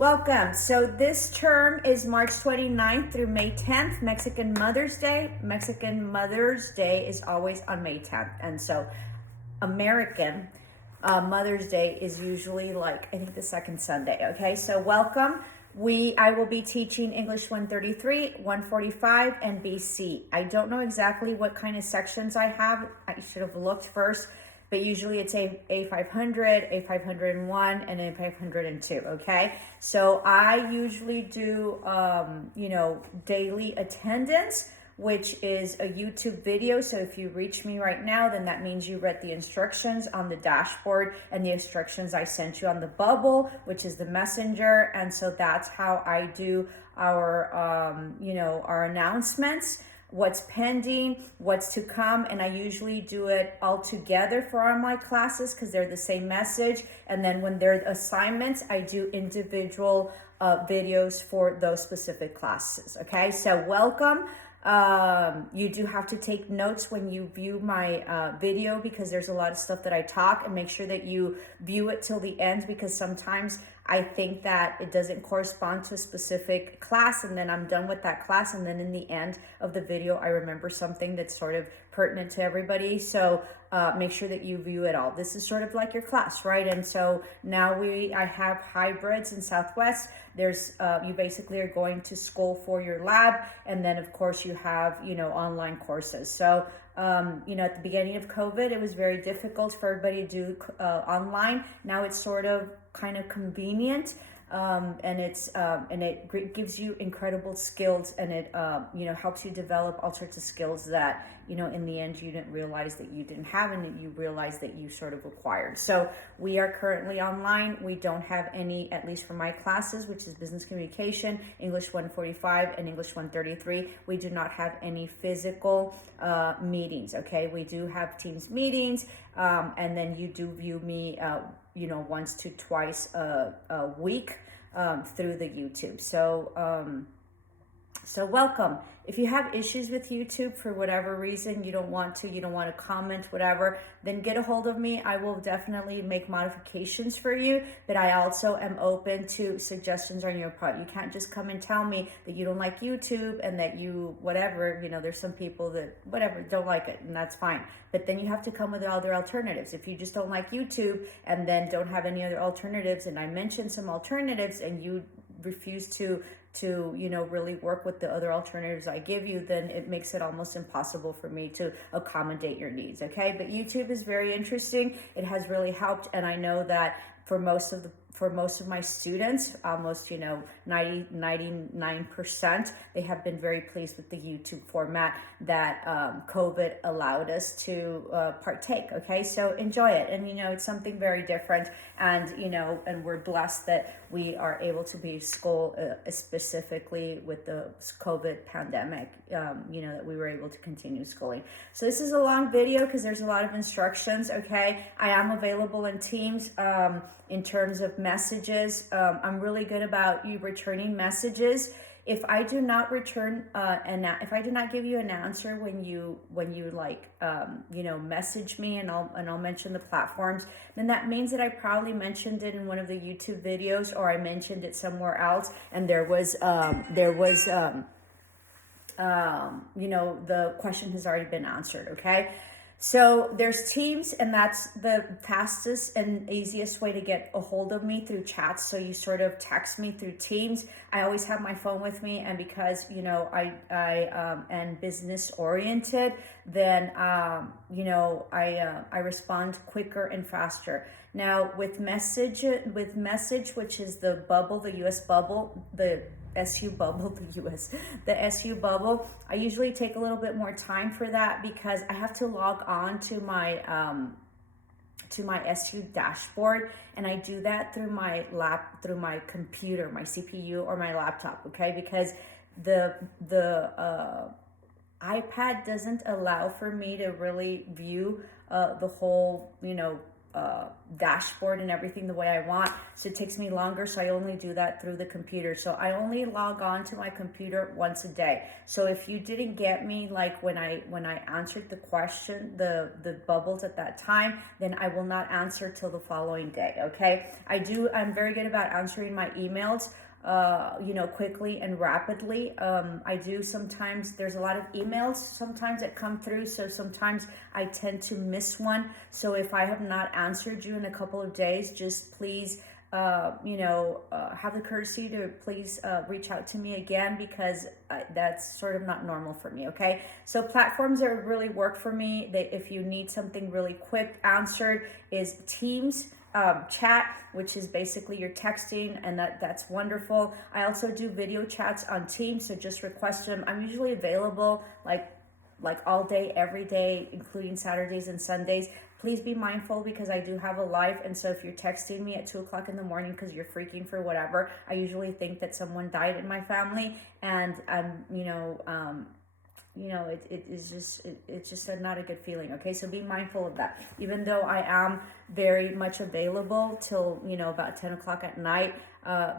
Welcome. So this term is March 29th through May 10th, Mexican Mother's Day. Mexican Mother's Day is always on May 10th. And so American Mother's Day is usually I think the second Sunday. Okay, so welcome. I will be teaching English 133, 145, and BC. I don't know exactly what kind of sections I have. I should have looked first. But usually it's A500, A501, and A502, okay? So I usually do, daily attendance, which is a YouTube video. So if you reach me right now, then that means you read the instructions on the dashboard and the instructions I sent you on the bubble, which is the messenger. And so that's how I do our announcements, what's pending, what's to come, and I usually do it all together for all my classes because they're the same message. And then when they're assignments, I do individual videos for those specific classes. Okay, so welcome. You do have to take notes when you view my video because there's a lot of stuff that I talk, and make sure that you view it till the end because sometimes I think that it doesn't correspond to a specific class, and then I'm done with that class, and then in the end of the video I remember something that's sort of pertinent to everybody. So make sure that you view it all. This is sort of like your class, right? And so now I have hybrids in Southwest. There's you basically are going to school for your lab, and then of course you have online courses. So at the beginning of COVID, it was very difficult for everybody to do online. Now it's sort of kind of convenient, and it gives you incredible skills, and it helps you develop all sorts of skills that in the end you didn't realize that you didn't have, and that you realize that you sort of acquired. So we are currently online. We don't have any, at least for my classes, which is business communication, English 145, and English 133. We do not have any physical meetings. Okay, we do have Teams meetings, and then you do view me once to twice a week through the YouTube. So welcome. If you have issues with YouTube for whatever reason, you don't want to comment, whatever, then get a hold of me. I will definitely make modifications for you, but I also am open to suggestions on your part. You can't just come and tell me that you don't like YouTube and that you, whatever, there's some people that, whatever, don't like it, and that's fine. But then you have to come with other alternatives. If you just don't like YouTube and then don't have any other alternatives, and I mentioned some alternatives and you refuse to really work with the other alternatives I give you, then it makes it almost impossible for me to accommodate your needs. Okay, but YouTube is very interesting. It has really helped, and I know that for most of my students, almost 99%, they have been very pleased with the YouTube format that COVID allowed us to partake. Okay, so enjoy it, and it's something very different, and and we're blessed that we are able to be school specifically with the COVID pandemic. That we were able to continue schooling. So this is a long video because there's a lot of instructions. Okay, I am available in Teams. In terms of messages, I'm really good about you returning messages. If I do not return if I do not give you an answer when you message me, and I'll mention the platforms, then that means that I probably mentioned it in one of the YouTube videos, or I mentioned it somewhere else, and the question has already been answered. Okay. So there's Teams, and that's the fastest and easiest way to get a hold of me, through chats. So you sort of text me through Teams. I always have my phone with me, and because I am business oriented, then I respond quicker and faster. Now with message, which is the bubble, the US bubble, the SU bubble, the SU bubble, I usually take a little bit more time for that because I have to log on to my SU dashboard, and I do that through my computer, my CPU, or my laptop. Okay, because the iPad doesn't allow for me to really view the whole dashboard and everything the way I want. So it takes me longer. So I only do that through the computer. So I only log on to my computer once a day. So if you didn't get me, like when I answered the question, the bubbles at that time, then I will not answer till the following day. Okay. I'm very good about answering my emails, quickly and rapidly. I do sometimes, there's a lot of emails sometimes that come through. So sometimes I tend to miss one. So if I have not answered you in a couple of days, just please, have the courtesy to please reach out to me again, because that's sort of not normal for me. Okay. So platforms that really work for me, that if you need something really quick answered, is Teams. Chat, which is basically your texting, and that's wonderful. I also do video chats on Teams, so just request them. I'm usually available like all day, every day, including Saturdays and Sundays. Please be mindful, because I do have a life, and so if you're texting me at 2 o'clock in the morning because you're freaking for whatever, I usually think that someone died in my family, and it's just not a good feeling. Okay, so be mindful of that. Even though I am very much available till about 10 o'clock at night,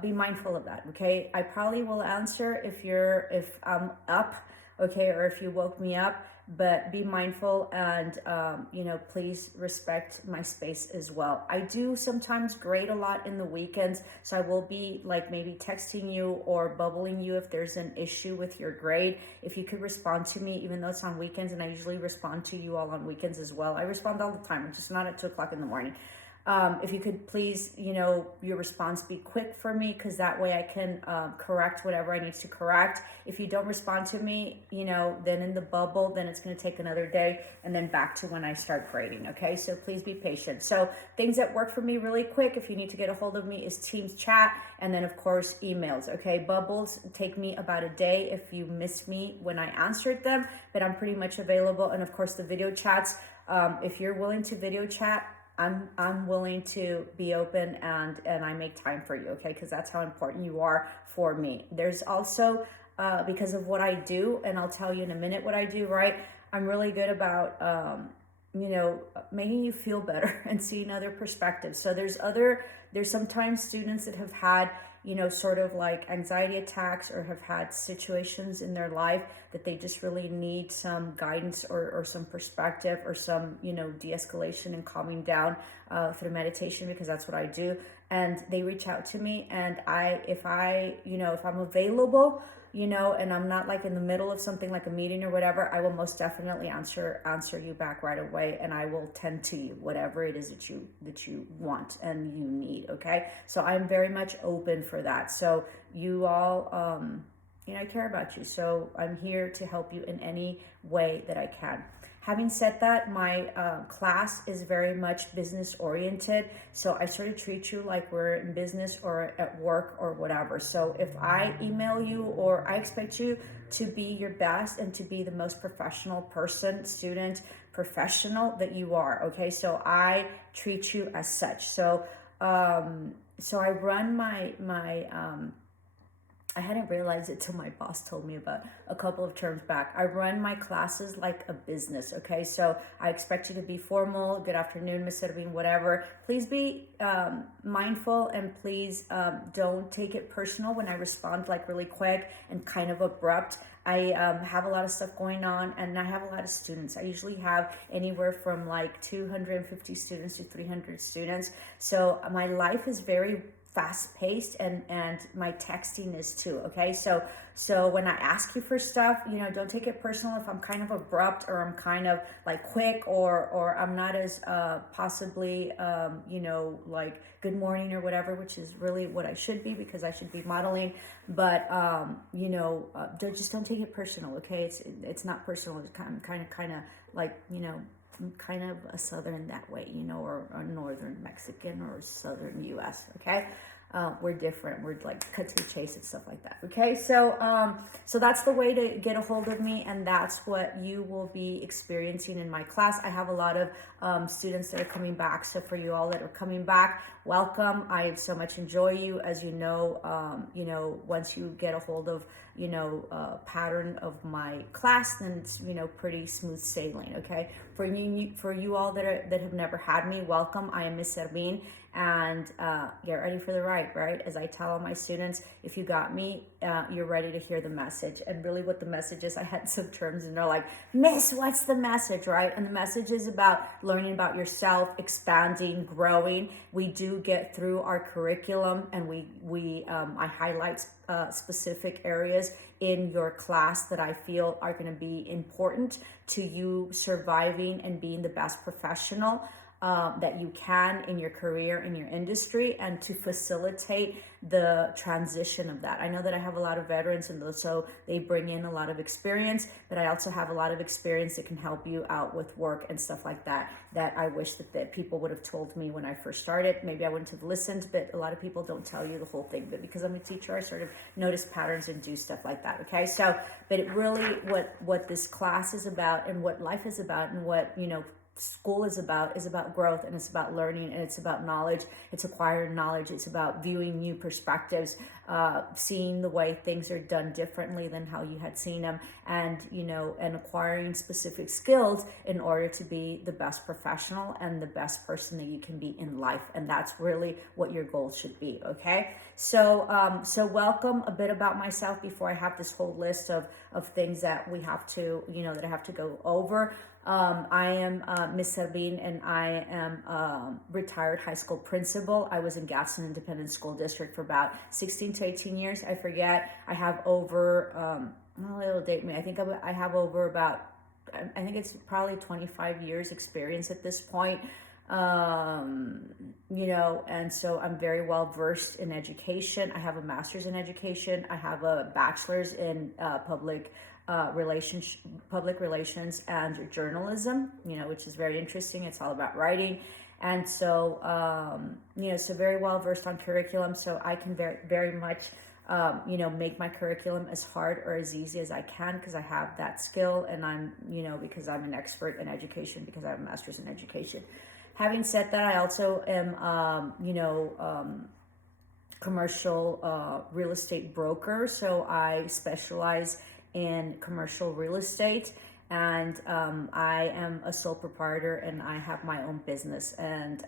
be mindful of that. Okay, I probably will answer if I'm up, okay, or if you woke me up, but be mindful, and please respect my space as well. I do sometimes grade a lot in the weekends, so I will be like maybe texting you or bubbling you if there's an issue with your grade. If you could respond to me, even though it's on weekends, and I usually respond to you all on weekends as well. I respond all the time, I'm just not at 2 o'clock in the morning. If you could please, your response be quick for me, because that way I can correct whatever I need to correct. If you don't respond to me, then in the bubble, then it's going to take another day, and then back to when I start grading. Okay, so please be patient. So things that work for me really quick, if you need to get a hold of me, is Teams chat, and then of course emails. Okay, bubbles take me about a day if you miss me when I answered them, but I'm pretty much available. And of course the video chats, if you're willing to video chat, I'm willing to be open, and I make time for you, okay? Because that's how important you are for me. There's also, because of what I do, and I'll tell you in a minute what I do, right? I'm really good about, making you feel better and seeing other perspectives. So there's sometimes students that have had, sort of like anxiety attacks, or have had situations in their life that they just really need some guidance, or some perspective, or some, de-escalation and calming down through meditation, because that's what I do. And they reach out to me, and if I'm available, and I'm not like in the middle of something like a meeting or whatever, I will most definitely answer you back right away, and I will tend to you, whatever it is that you want and you need. Okay, so I'm very much open for that. So you all, I care about you, so I'm here to help you in any way that I can. Having said that, my class is very much business oriented. So I sort of treat you like we're in business or at work or whatever. So if I email you, or I expect you to be your best and to be the most professional person, student, professional that you are. Okay, so I treat you as such. So I run my I hadn't realized it till my boss told me about a couple of terms back. I run my classes like a business, okay? So I expect you to be formal. Good afternoon, Miss Erwin, whatever. Please be mindful, and please don't take it personal when I respond like really quick and kind of abrupt. I have a lot of stuff going on, and I have a lot of students. I usually have anywhere from like 250 students to 300 students. So my life is very fast-paced, and my texting is too. Okay, so when I ask you for stuff, don't take it personal if I'm kind of abrupt, or I'm kind of like quick, or I'm not as possibly like good morning or whatever, which is really what I should be, because I should be modeling. But just don't take it personal. Okay, it's not personal. It's kind of like kind of a southern that way, or a northern Mexican, or southern US. Okay, we're different. We're like cut to the chase and stuff like that. Okay, so that's the way to get a hold of me, and that's what you will be experiencing in my class. I have a lot of students that are coming back. So for you all that are coming back, welcome. I so much enjoy you. As you know, once you get a hold of pattern of my class, then it's pretty smooth sailing. Okay, for you all that have never had me, welcome. I am Miss Servín, and get ready for the ride, right? As I tell all my students, if you got me, you're ready to hear the message. And really what the message is, I had some terms and they're like, Miss, what's the message, right? And the message is about learning about yourself, expanding, growing. We do get through our curriculum, and I highlight specific areas in your class that I feel are going to be important to you surviving and being the best professional that you can in your career, in your industry, and to facilitate the transition of that. I know that I have a lot of veterans, and so they bring in a lot of experience, but I also have a lot of experience that can help you out with work and stuff like that, that I wish that people would have told me when I first started. Maybe I wouldn't have listened, but a lot of people don't tell you the whole thing. But because I'm a teacher, I sort of notice patterns and do stuff like that. Okay, so, but it really, what this class is about, and what life is about, and what, school is about growth, and it's about learning, and it's about knowledge. It's acquired knowledge. It's about viewing new perspectives, seeing the way things are done differently than how you had seen them, and and acquiring specific skills in order to be the best professional and the best person that you can be in life. And that's really what your goal should be. Okay, so welcome. A bit about myself before I have this whole list of things that we have to that I have to go over. I am Miss Servín, and I am retired high school principal. I was in Gaston Independent School District for about 16 to 18 years. I forget. I have over, it'll date me. I think I have over about, I think it's probably 25 years experience at this point. And so I'm very well versed in education. I have a master's in education. I have a bachelor's in public relations and journalism, which is very interesting. It's all about writing. And so, so very well versed on curriculum. So I can very, very much, make my curriculum as hard or as easy as I can, because I have that skill, and I'm, because I'm an expert in education, because I have a master's in education. Having said that, I also am, commercial real estate broker. So I specialize in commercial real estate, and I am a sole proprietor, and I have my own business, and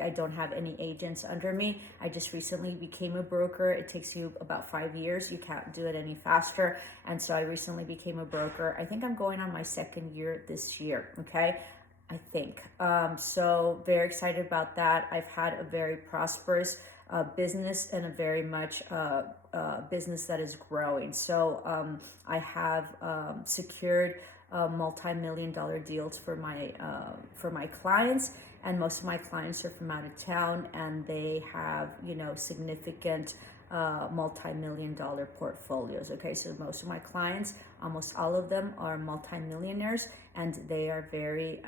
I don't have any agents under me. I just recently became a broker. It takes you about 5 years. You can't do it any faster, and so I recently became a broker. I think I'm going on my second year this year. Okay, I think so. Very excited about that. I've had a very prosperous business, and a very much business that is growing. So I have secured multi-million-dollar deals for my clients, and most of my clients are from out of town, and they have significant multi-million-dollar portfolios. Okay, so most of my clients, almost all of them, are multi-millionaires, and they are very,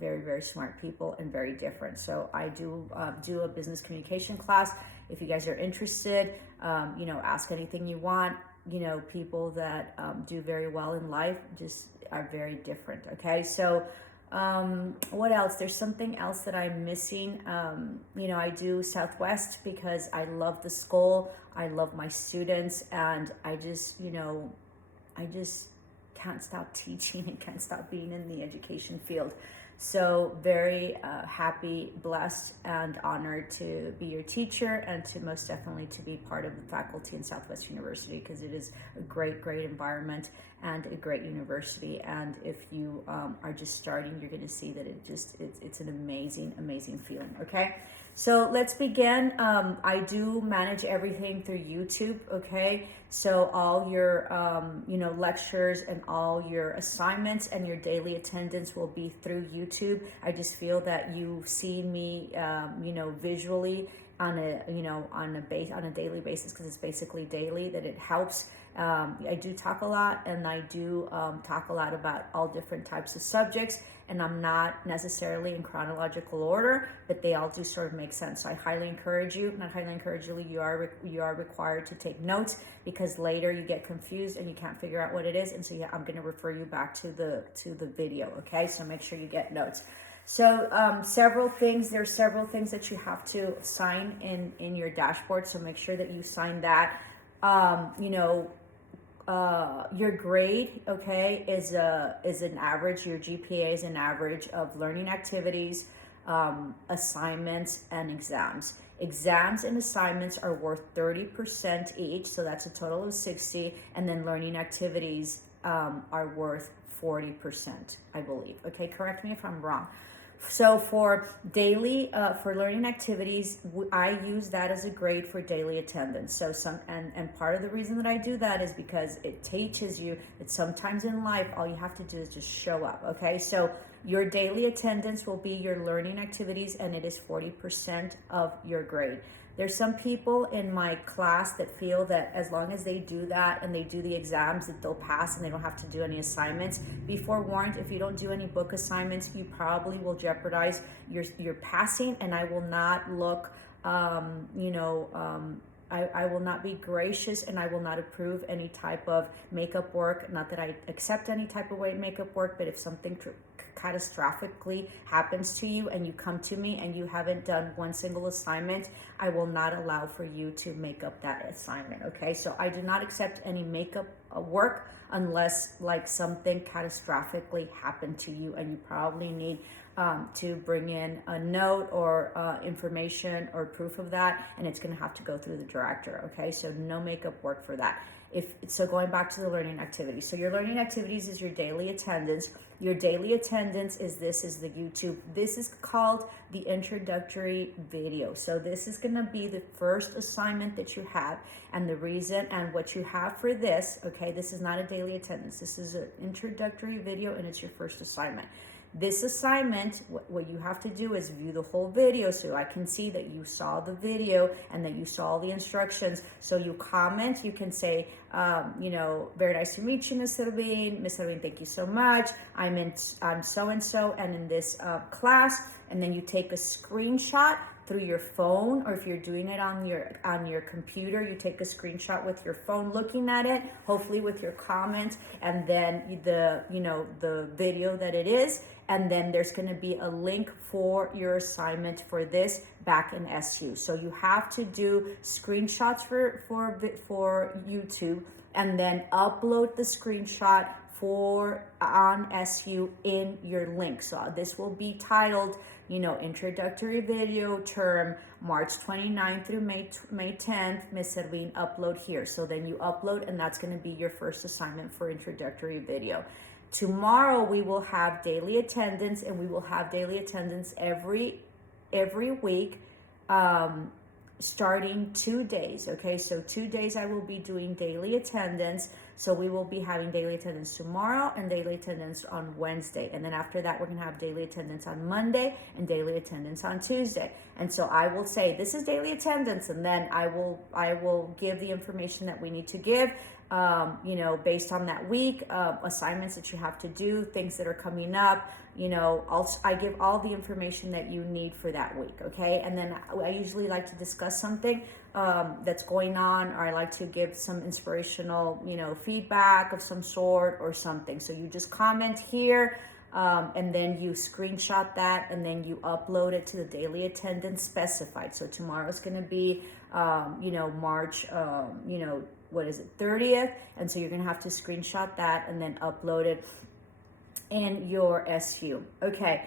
very, very smart people and very different. So I do a business communication class. If you guys are interested, ask anything you want. People that do very well in life just are very different. Okay, so what else? There's something else that I'm missing. I do Southwest because I love the school. I love my students, and I just can't stop teaching and can't stop being in the education field. So very happy, blessed, and honored to be your teacher, and to most definitely to be part of the faculty in Southwest University, because it is a great, great environment and a great university. And if you are just starting, you're going to see that it's an amazing, amazing feeling. Okay, so let's begin. I do manage everything through YouTube. Okay, so all your lectures and all your assignments and your daily attendance will be through YouTube. I just feel that you've seen me visually on a daily basis, because it's basically daily, that it helps. I do talk a lot, and I do talk a lot about all different types of subjects, and I'm not necessarily in chronological order, but they all do sort of make sense. So I highly encourage you, not highly encourage you, you are required to take notes, because later you get confused and you can't figure out what it is. And so I'm going to refer you back to the video. Okay, so make sure you get notes. So there's several things that you have to sign in your dashboard. So make sure that you sign that. Your grade, okay, is an average. Your GPA is an average of learning activities, assignments, and exams. Exams and assignments are worth 30% each, so that's a total of 60, and then learning activities are worth 40%, I believe. Okay, correct me if I'm wrong. So for daily, for learning activities, I use that as a grade for daily attendance. So and part of the reason that I do that is because it teaches you that sometimes in life, all you have to do is just show up. Okay, so your daily attendance will be your learning activities, and it is 40% of your grade. There's some people in my class that feel that as long as they do that and they do the exams, that they'll pass and they don't have to do any assignments. Be forewarned, if you don't do any book assignments, you probably will jeopardize your passing, and I will not look, I will not be gracious, and I will not approve any type of makeup work. Not that I accept any type of makeup work, but if something catastrophically happens to you and you come to me and you haven't done one single assignment, I will not allow for you to make up that assignment. Okay, so I do not accept any makeup work unless like something catastrophically happened to you and you probably need to bring in a note or information or proof of that, and it's going to have to go through the director. Okay, so no makeup work for that. So going back to the learning activities. So your learning activities is your daily attendance. Your daily attendance is the YouTube. This is called the introductory video. So this is going to be the first assignment that you have. And the reason and what you have for this, okay, this is not a daily attendance. This is an introductory video, and it's your first assignment. This assignment, what you have to do is view the whole video so I can see that you saw the video and that you saw the instructions. So you comment, you can say, very nice to meet you, Ms. Irvin. Ms. Irvin, thank you so much. I'm so-and-so and in this class. And then you take a screenshot through your phone, or if you're doing it on your computer, you take a screenshot with your phone looking at it, hopefully with your comment, and then the video that it is, and then there's going to be a link for your assignment for this back in SU. So you have to do screenshots for YouTube, and then upload the screenshot on SU in your link. So this will be titled, introductory video term March 29th through May 10th, Ms. Servin, upload here. So then you upload, and that's going to be your first assignment for introductory video. Tomorrow we will have daily attendance, and we will have daily attendance every week, starting 2 days. Okay, so 2 days I will be doing daily attendance. So we will be having daily attendance tomorrow and daily attendance on Wednesday. And then after that, we're going to have daily attendance on Monday and daily attendance on Tuesday. And so I will say, this is daily attendance. And then I will give the information that we need to give, based on that week, assignments that you have to do, things that are coming up. I give all the information that you need for that week. Okay. And then I usually like to discuss something that's going on, or I like to give some inspirational, feedback of some sort or something. So you just comment here, and then you screenshot that, and then you upload it to the daily attendance specified. So tomorrow's going to be, March, 30th. And so you're going to have to screenshot that and then upload it in your SU. Okay.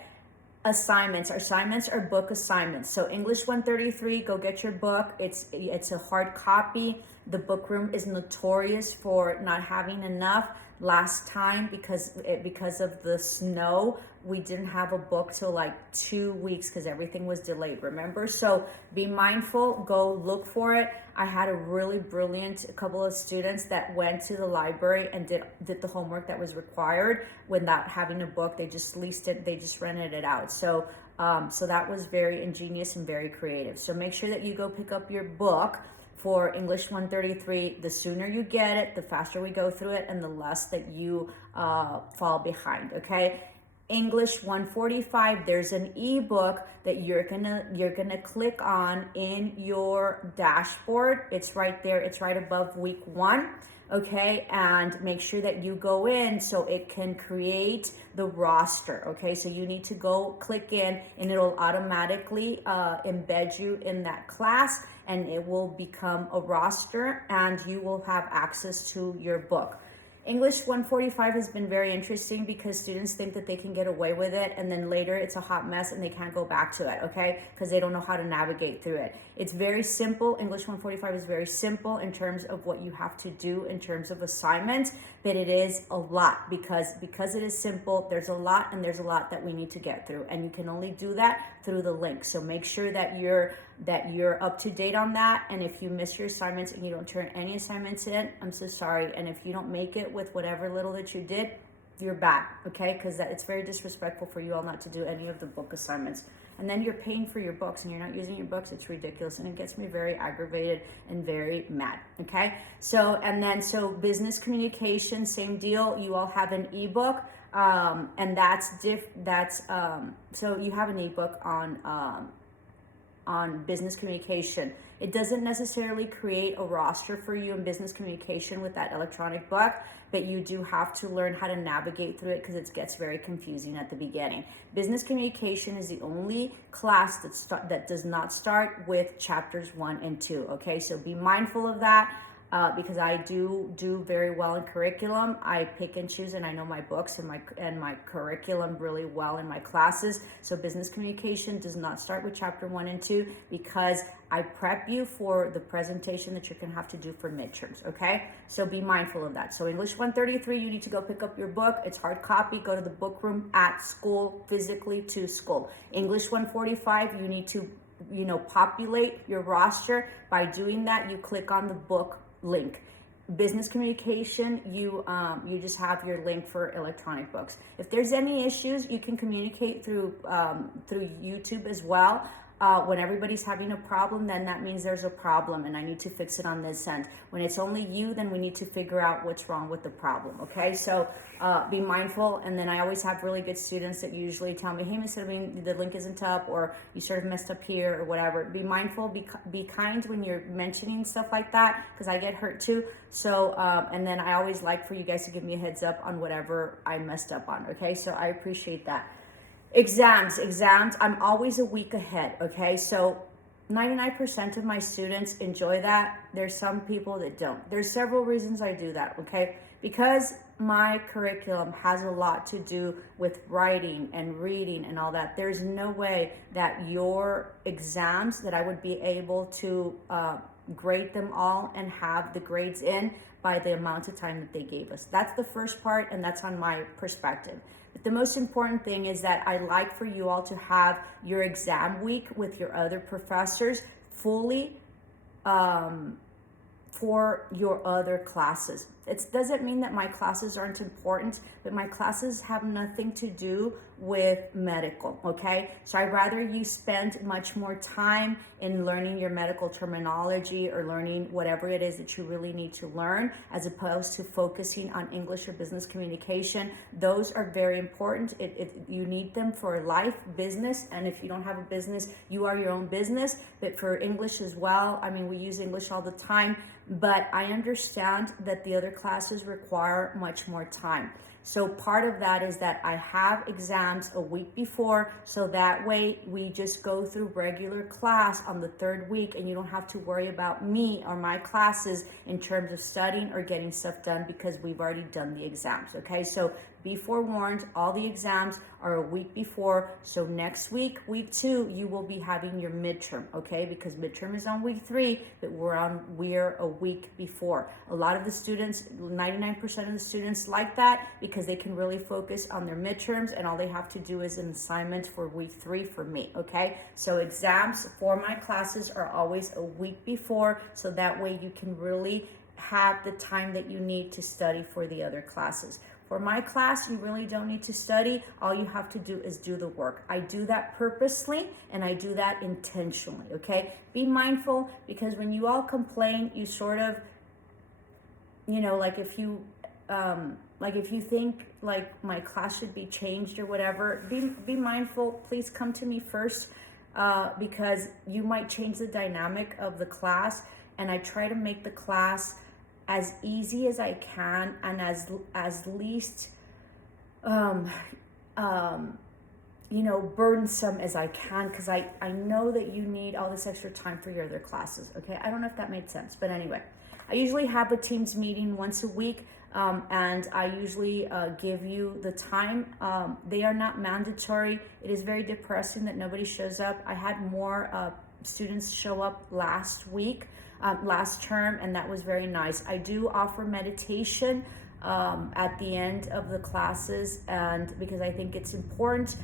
Assignments. Our assignments are book assignments. So English 133, go get your book. It's a hard copy. The book room is notorious for not having enough. Last time, because of the snow, we didn't have a book till like 2 weeks because everything was delayed, remember? So be mindful, go look for it. I had a really brilliant couple of students that went to the library and did the homework that was required without having a book. They just leased it, they just rented it out. So So that was very ingenious and very creative. So make sure that you go pick up your book for English 133. The sooner you get it, the faster we go through it, and the less that you fall behind, okay? English 145, there's an ebook that you're gonna click on in your dashboard. It's right there, it's right above week 1. Okay, and make sure that you go in so it can create the roster. Okay, so you need to go click in and it'll automatically embed you in that class, and it will become a roster and you will have access to your book. English 145 has been very interesting because students think that they can get away with it, and then later it's a hot mess and they can't go back to it, okay? Because they don't know how to navigate through it. It's very simple. English 145 is very simple in terms of what you have to do in terms of assignments, but it is a lot because it is simple. There's a lot, and there's a lot that we need to get through, and you can only do that through the link. So make sure that you're up to date on that. And if you miss your assignments and you don't turn any assignments in, I'm so sorry. And if you don't make it with whatever little that you did, you're bad, okay? Because it's very disrespectful for you all not to do any of the book assignments. And then you're paying for your books and you're not using your books. It's ridiculous, and it gets me very aggravated and very mad, okay? So business communication, same deal. You all have an ebook, and so you have an ebook on business communication. It doesn't necessarily create a roster for you in business communication with that electronic book, but you do have to learn how to navigate through it because it gets very confusing at the beginning. Business communication is the only class that does not start with chapters 1 and 2, okay? So be mindful of that. Because I do very well in curriculum. I pick and choose, and I know my books and my curriculum really well in my classes. So business communication does not start with chapter 1 and 2 because I prep you for the presentation that you're gonna have to do for midterms, okay? So be mindful of that. So English 133, you need to go pick up your book. It's hard copy. Go to the book room at school, physically to school. English 145, you need to populate your roster. By doing that, you click on the book link. Business communication, you just have your link for electronic books. If there's any issues, you can communicate through YouTube as well. When everybody's having a problem, then that means there's a problem and I need to fix it on this end. When it's only you, then we need to figure out what's wrong with the problem, okay? So be mindful. And then I always have really good students that usually tell me, hey, Miss Irving, the link isn't up, or you sort of messed up here or whatever. Be mindful, be kind when you're mentioning stuff like that, because I get hurt too. So, and then I always like for you guys to give me a heads up on whatever I messed up on, okay? So I appreciate that. Exams, I'm always a week ahead, okay? So 99% of my students enjoy that. There's some people that don't. There's several reasons I do that, okay? Because my curriculum has a lot to do with writing and reading and all that. There's no way that your exams, that I would be able to grade them all and have the grades in by the amount of time that they gave us. That's the first part, and that's on my perspective. But the most important thing is that I like for you all to have your exam week with your other professors fully for your other classes. It doesn't mean that my classes aren't important, but my classes have nothing to do with medical, okay? So I'd rather you spend much more time in learning your medical terminology or learning whatever it is that you really need to learn, as opposed to focusing on English or business communication. Those are very important. You need them for life, business, and if you don't have a business, you are your own business. But for English as well, I mean, we use English all the time, but I understand that the other classes require much more time. So part of that is that I have exams a week before, so that way we just go through regular class on the third week and you don't have to worry about me or my classes in terms of studying or getting stuff done because we've already done the exams, okay? So be forewarned, all the exams are a week before. So next week, week 2, you will be having your midterm, okay? Because midterm is on week 3, but we're a week before. A lot of the students, 99% of the students like that because they can really focus on their midterms and all they have to do is an assignment for week 3 for me, okay? So exams for my classes are always a week before, so that way you can really have the time that you need to study for the other classes. For my class, you really don't need to study. All you have to do is do the work. I do that purposely and I do that intentionally, okay? Be mindful, because when you all complain, you sort of, like if you think like my class should be changed or whatever, be mindful. Please come to me first, because you might change the dynamic of the class, and I try to make the class as easy as I can and as least burdensome as I can, because I know that you need all this extra time for your other classes, okay? I don't know if that made sense, but anyway, I usually have a Teams meeting once a week, and I usually give you the time. They are not mandatory. It is very depressing that nobody shows up. I had more students show up last term, and that was very nice. I do offer meditation at the end of the classes, and because I think it's important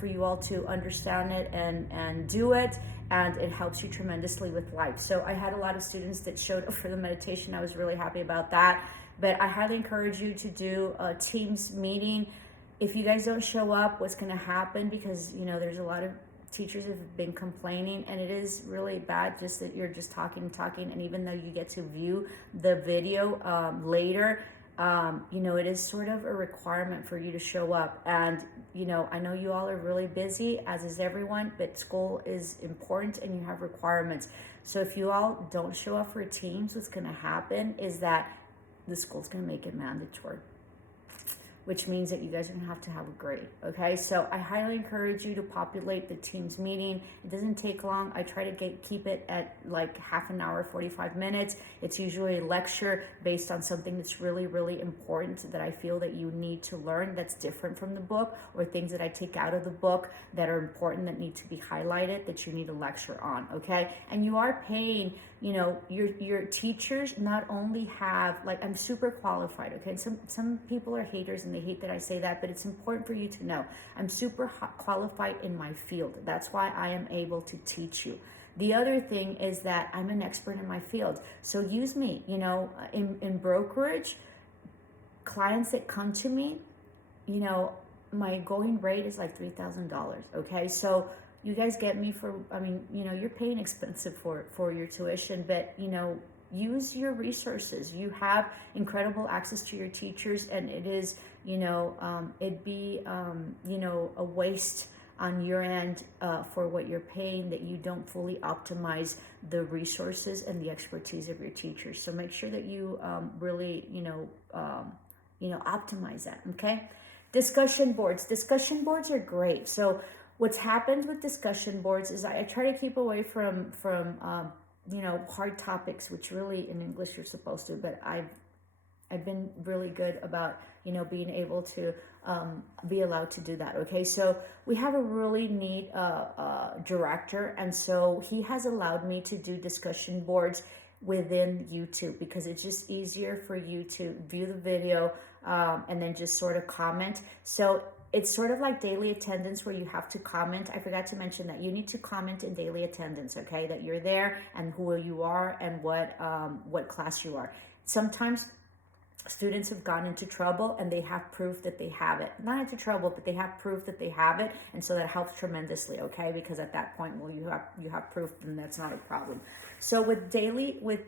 for you all to understand it and do it, and it helps you tremendously with life. So I had a lot of students that showed up for the meditation. I was really happy about that. But I highly encourage you to do a Teams meeting. If you guys don't show up, what's going to happen, because there's a lot of teachers have been complaining, and it is really bad just that you're just talking, and even though you get to view the video later, it is sort of a requirement for you to show up. And I know you all are really busy, as is everyone, but school is important and you have requirements. So if you all don't show up for Teams, what's going to happen is that the school's going to make it mandatory, which means that you guys are going to have a grade, okay? So I highly encourage you to populate the Teams meeting. It doesn't take long. I try to keep it at like half an hour, 45 minutes. It's usually a lecture based on something that's really, really important that I feel that you need to learn, that's different from the book, or things that I take out of the book that are important, that need to be highlighted, that you need a lecture on, okay? And you are paying, your teachers not only have, like, I'm super qualified, okay? Some people are haters and they hate that I say that, but it's important for you to know I'm super qualified in my field. That's why I am able to teach you. The other thing is that I'm an expert in my field. So use me, in brokerage, clients that come to me, my going rate is like $3,000, okay? So you guys get me for, you're paying expensive for your tuition, but, use your resources. You have incredible access to your teachers, and it is, it'd be, a waste on your end for what you're paying, that you don't fully optimize the resources and the expertise of your teachers. So make sure that you really, optimize that, okay? Discussion boards. Discussion boards are great. So what's happened with discussion boards is I try to keep away from hard topics, which really in English you're supposed to, but I've been really good about, being able to be allowed to do that, okay? So we have a really neat director, and so he has allowed me to do discussion boards within YouTube, because it's just easier for you to view the video and then just sort of comment. So it's sort of like daily attendance, where you have to comment. I forgot to mention that you need to comment in daily attendance, okay? That you're there and who you are and what class you are. Sometimes students have gotten into trouble and they have proof that they have it. Not into trouble, but they have proof that they have it, and so that helps tremendously, okay? Because at that point, well, you have proof, and that's not a problem. So with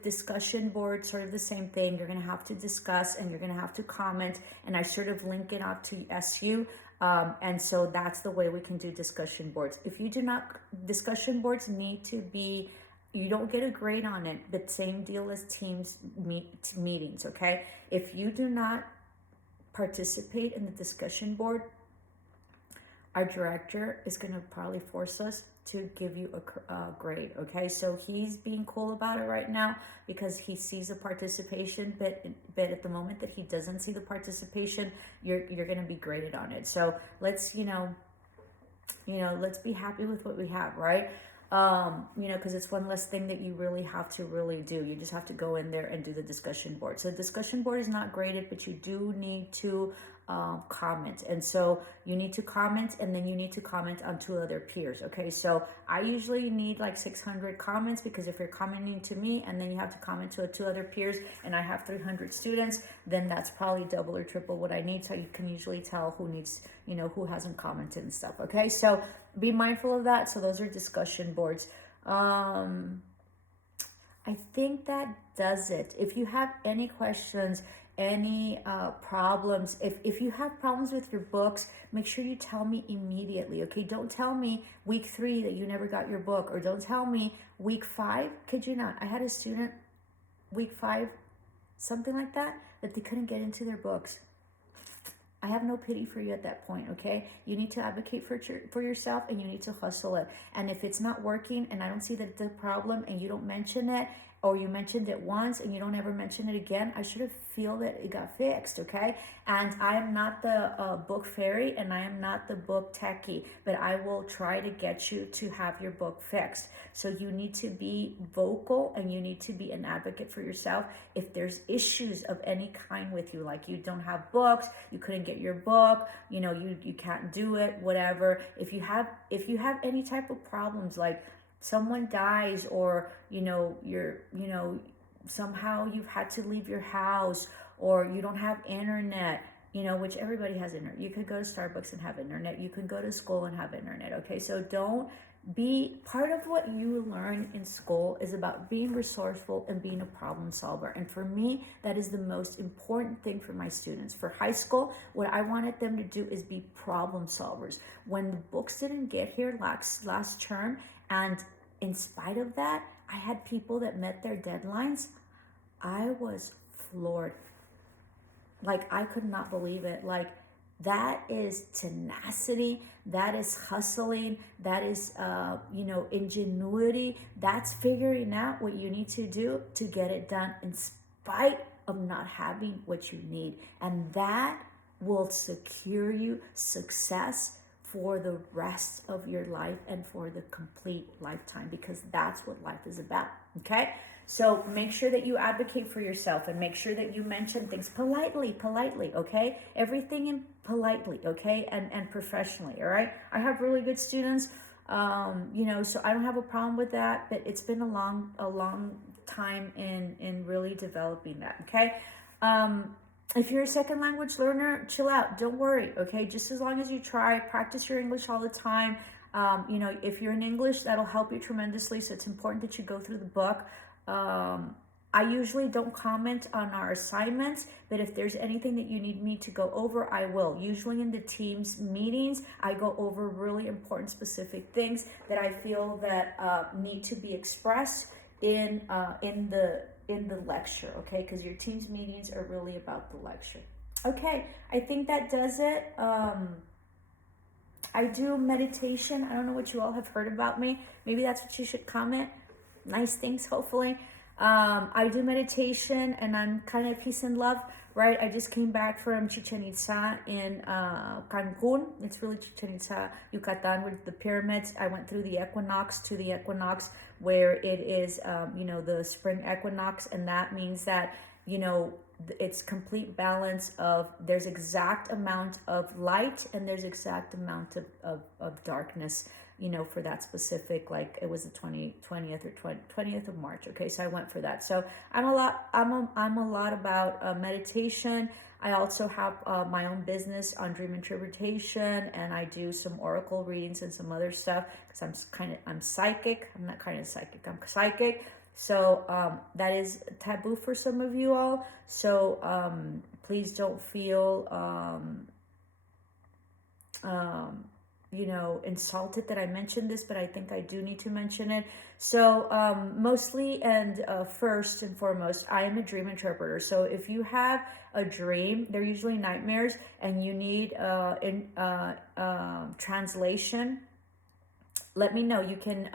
discussion boards, sort of the same thing. You're going to have to discuss and you're going to have to comment, and I sort of link it out to SU. And so that's the way we can do discussion boards. If you do not, discussion boards need to be, you don't get a grade on it, but same deal as Teams meetings, okay? If you do not participate in the discussion board, our director is going to probably force us to give you a grade, okay? So he's being cool about it right now because he sees the participation, but at the moment that he doesn't see the participation, you're going to be graded on it. So let's, let's be happy with what we have, right? Because it's one less thing that you really have to really do. You just have to go in there and do the discussion board. So the discussion board is not graded, but you do need to comment. And so you need to comment, and then you need to comment on 2 other peers. Okay, so I usually need like 600 comments, because if you're commenting to me and then you have to comment to 2 other peers, and I have 300 students, then that's probably double or triple what I need. So you can usually tell who needs, who hasn't commented and stuff. Okay, so be mindful of that. So those are discussion boards. I think that does it. If you have any questions, any problems, if you have problems with your books, make sure you tell me immediately. Okay, don't tell me week 3 that you never got your book, or don't tell me week 5. Kid you not, I had a student week 5, something like that they couldn't get into their books. I have no pity for you at that point. Okay, you need to advocate for yourself, and you need to hustle it. And if it's not working, and I don't see that it's a problem, and you don't mention it, or you mentioned it once and you don't ever mention it again, I should have feel that it got fixed. Okay, and I am not the book fairy, and I am not the book techie, but I will try to get you to have your book fixed. So you need to be vocal, and you need to be an advocate for yourself. If there's issues of any kind with you, like you don't have books, you couldn't get your book, you can't do it, whatever. If you have any type of problems, like someone dies, or somehow you've had to leave your house, or you don't have internet, which everybody has internet. You could go to Starbucks and have internet. You can go to school and have internet. Okay, so don't be part of what you learn in school is about being resourceful and being a problem solver. And for me, that is the most important thing for my students. For high school, what I wanted them to do is be problem solvers. When the books didn't get here last term, and in spite of that, I had people that met their deadlines, I was floored. Like, I could not believe it. Like, that is tenacity, that is hustling, that is ingenuity. That's figuring out what you need to do to get it done in spite of not having what you need. And that will secure you success for the rest of your life and for the complete lifetime, because that's what life is about. Okay, so make sure that you advocate for yourself, and make sure that you mention things politely, okay? Everything in politely, okay? And professionally, all right? I have really good students, so I don't have a problem with that, but it's been a long time in really developing that, okay? If you're a second language learner, chill out. Don't worry, okay? Just as long as you try, practice your English all the time. If you're in English, that'll help you tremendously. So it's important that you go through the book. I usually don't comment on our assignments, but if there's anything that you need me to go over, I will. Usually in the team's meetings, I go over really important specific things that I feel that need to be expressed in the lecture, okay? Because your team's meetings are really about the lecture. Okay, I think that does it. I do meditation. I don't know what you all have heard about me. Maybe that's what you should comment. Nice things, hopefully. I do meditation, and I'm kind of peace and love, right? I just came back from Chichen Itza in Cancun. It's really Chichen Itza, Yucatan, with the pyramids. I went through the equinox to the equinox, where it is, the spring equinox, and that means that, it's complete balance of, there's exact amount of light and there's exact amount of darkness, for that specific, like it was the 20th of March. Okay, so I went for that. So I'm a lot about meditation. I also have my own business on dream interpretation, and I do some oracle readings and some other stuff, because I'm psychic. I'm not kind of psychic, I'm psychic. So that is taboo for some of you all. So please don't feel insulted that I mentioned this, but I think I do need to mention it. So mostly and first and foremost, I am a dream interpreter. So if you have a dream, they're usually nightmares, and you need translation, let me know. You can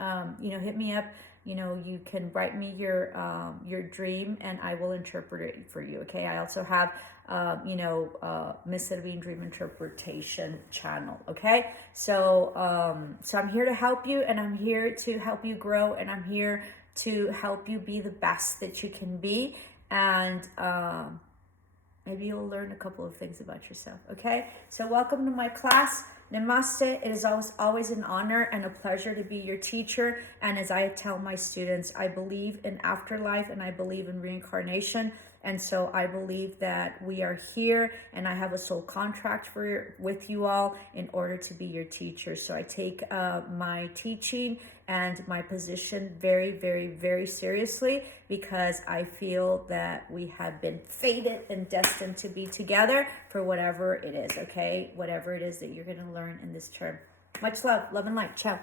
hit me up. You can write me your dream, and I will interpret it for you. Okay. I also have Miss Servine Dream Interpretation channel. Okay. So I'm here to help you, and I'm here to help you grow, and I'm here to help you be the best that you can be. And maybe you'll learn a couple of things about yourself, okay? So welcome to my class. Namaste. It is always an honor and a pleasure to be your teacher. And as I tell my students, I believe in afterlife and I believe in reincarnation. And so I believe that we are here and I have a soul contract with you all in order to be your teacher. So I take my teaching and my position very, very, very seriously because I feel that we have been fated and destined to be together for whatever it is, okay? Whatever it is that you're going to learn in this term. Much love and light. Ciao.